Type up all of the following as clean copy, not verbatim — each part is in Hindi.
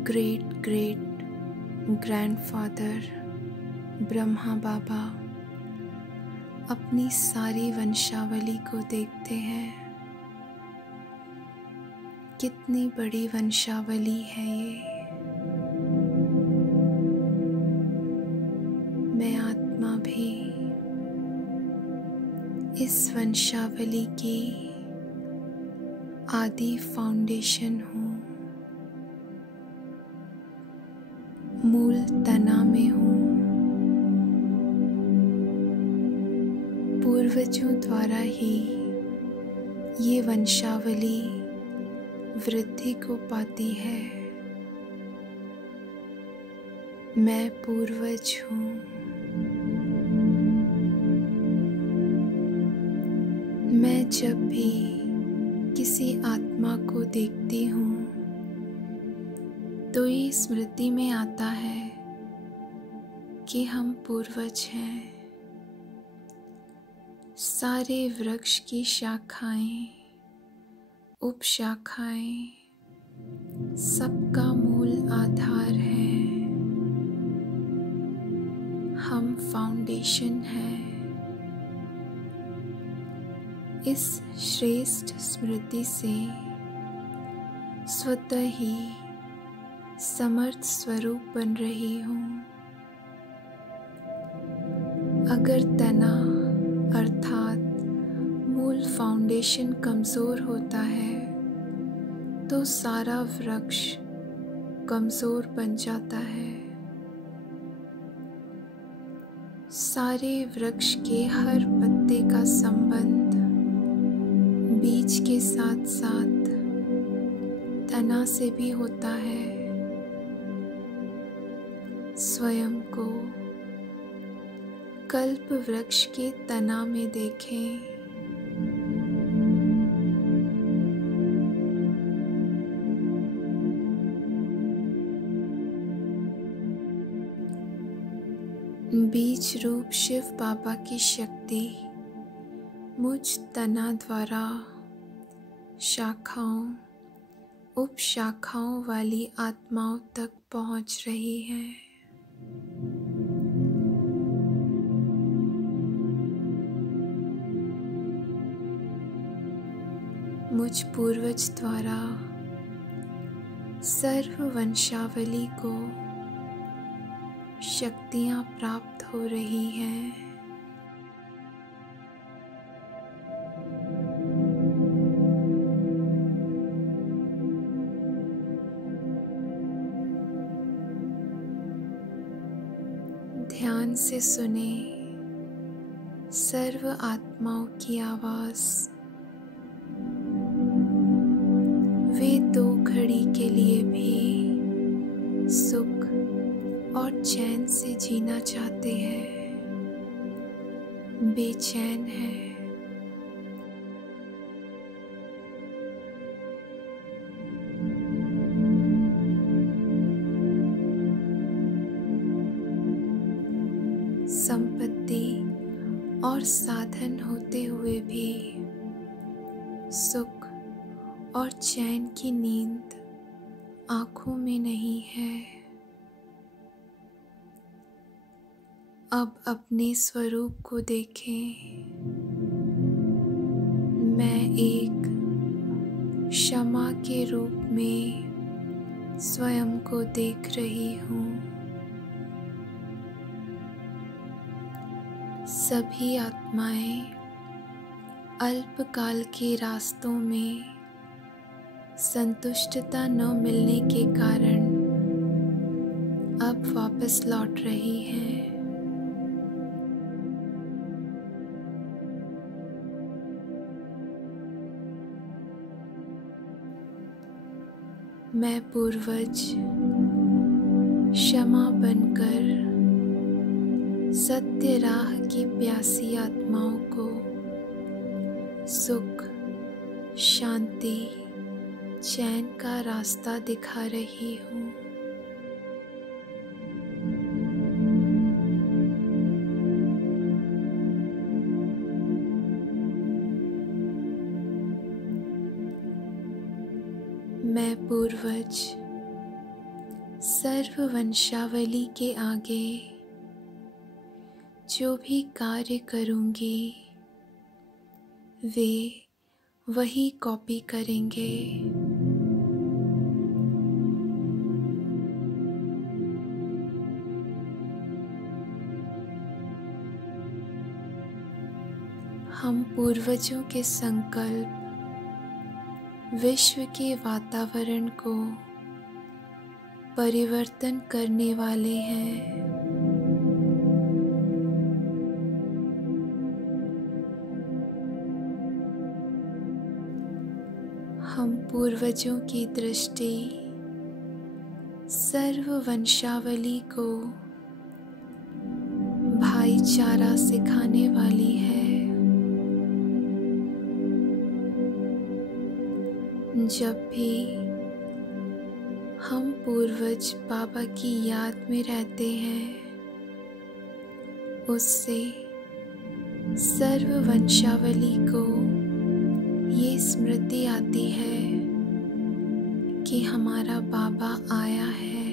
ग्रेट ग्रेट ग्रैंडफादर ब्रह्मा बाबा अपनी सारी वंशावली को देखते हैं। कितनी बड़ी वंशावली है ये। मैं आत्मा भी इस वंशावली की आदि फाउंडेशन हूँ। मूल तना में हूँ। पूर्वजों द्वारा ही ये वंशावली वृद्धि को पाती है। मैं पूर्वज हूँ। मैं जब भी किसी आत्मा को देखती हूँ तो ये स्मृति में आता है कि हम पूर्वज हैं। सारे वृक्ष की शाखाएं, उपशाखाएं, सबका मूल आधार है। हम फाउंडेशन हैं। इस श्रेष्ठ स्मृति से स्वतः ही समर्थ स्वरूप बन रही हूँ। अगर तना अर्थात मूल फाउंडेशन कमजोर होता है तो सारा वृक्ष कमजोर बन जाता है। सारे वृक्ष के हर पत्ते का संबंध बीज के साथ साथ तना से भी होता है। स्वयं को कल्प वृक्ष के तना में देखें। बीज रूप शिव बाबा की शक्ति मुझ तना द्वारा शाखाओं, उपशाखाओं वाली आत्माओं तक पहुंच रही है। मुझ पूर्वज द्वारा सर्व वंशावली को शक्तियां प्राप्त हो रही हैं। ध्यान से सुने सर्व आत्माओं की आवाज। वे 2 घड़ी के लिए भी सुख और चैन से जीना चाहते हैं, बेचैन हैं। संपत्ति और साधन होते हुए भी सुख और चैन की नींद आँखों में नहीं है। अब अपने स्वरूप को देखें। मैं एक क्षमा के रूप में स्वयं को देख रही हूँ। सभी आत्माएं अल्पकाल के रास्तों में संतुष्टता न मिलने के कारण अब वापस लौट रही हैं। मैं पूर्वज क्षमा बनकर सत्य राह की प्यासी आत्माओं को सुख, शांति, चैन का रास्ता दिखा रही हूँ। मैं पूर्वज सर्व वंशावली के आगे जो भी कार्य करूँगी वे वही कॉपी करेंगे। हम पूर्वजों के संकल्प विश्व के वातावरण को परिवर्तन करने वाले हैं। हम पूर्वजों की दृष्टि सर्व वंशावली को भाईचारा सिखाने वाली है। जब भी हम पूर्वज बाबा की याद में रहते हैं, उससे सर्व वंशावली को ये स्मृति आती है कि हमारा बाबा आया है।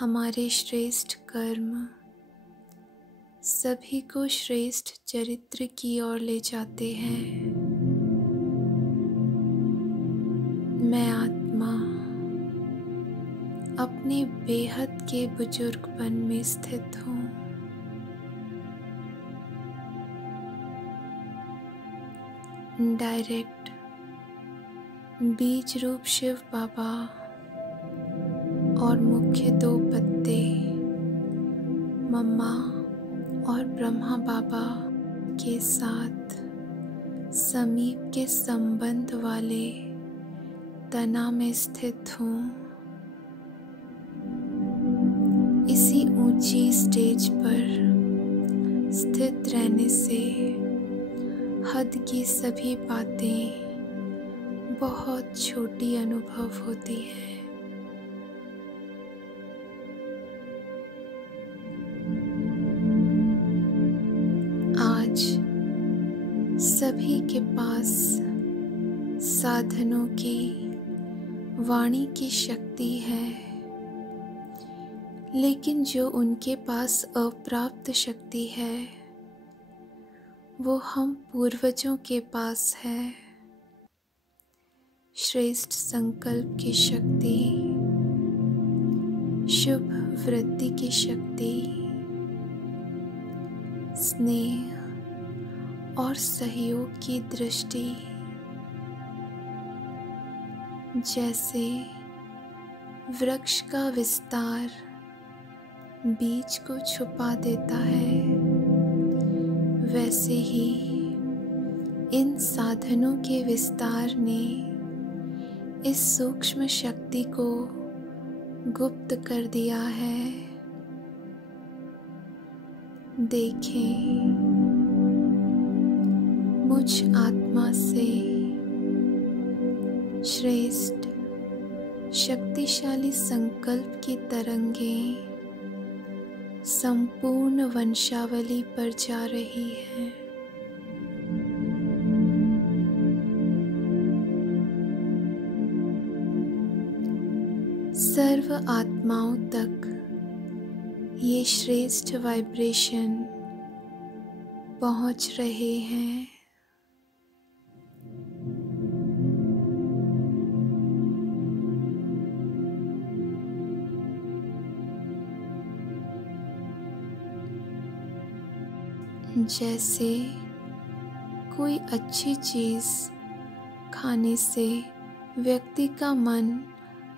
हमारे श्रेष्ठ कर्म सभी को श्रेष्ठ चरित्र की ओर ले जाते हैं। मैं आत्मा अपने बेहद के बुजुर्गपन में स्थित हूँ। डायरेक्ट बीज रूप शिव बाबा और मुख्य दो पत्ते मम्मा और ब्रह्मा बाबा के साथ समीप के संबंध वाले तना में स्थित हूँ। इसी ऊंची स्टेज पर स्थित रहने से हद की सभी बातें बहुत छोटी अनुभव होती हैं। आज सभी के पास साधनों की वाणी की शक्ति है, लेकिन जो उनके पास अप्राप्त शक्ति है वो हम पूर्वजों के पास है। श्रेष्ठ संकल्प की शक्ति, शुभ वृत्ति की शक्ति, स्नेह और सहयोग की दृष्टि, जैसे वृक्ष का विस्तार बीज को छुपा देता है, वैसे ही इन साधनों के विस्तार ने इस सूक्ष्म शक्ति को गुप्त कर दिया है। देखें, मुझ आत्मा से श्रेष्ठ शक्तिशाली संकल्प की तरंगें संपूर्ण वंशावली पर जा रही है। सर्व आत्माओं तक ये श्रेष्ठ वाइब्रेशन पहुंच रहे हैं। जैसे कोई अच्छी चीज़ खाने से व्यक्ति का मन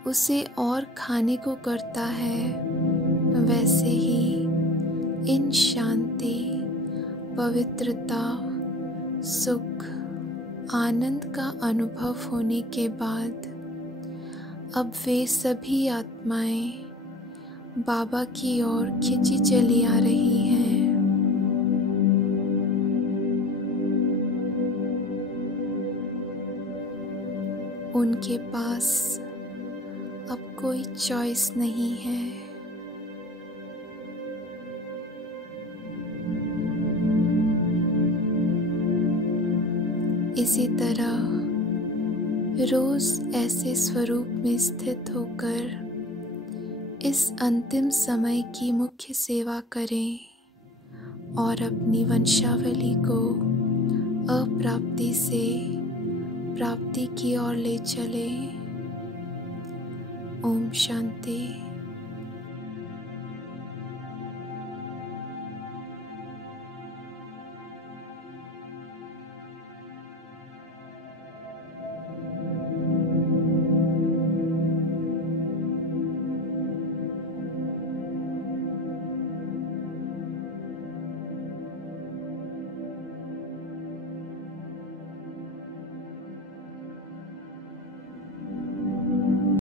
उसे और खाने को करता है, वैसे ही इन शांति, पवित्रता, सुख, आनंद का अनुभव होने के बाद अब वे सभी आत्माएं बाबा की ओर खिंची चली आ रही हैं। उनके पास अब कोई चॉइस नहीं है। इसी तरह रोज ऐसे स्वरूप में स्थित होकर इस अंतिम समय की मुख्य सेवा करें और अपनी वंशावली को अप्राप्ति से प्राप्ति की ओर ले चलें। ओम शांति।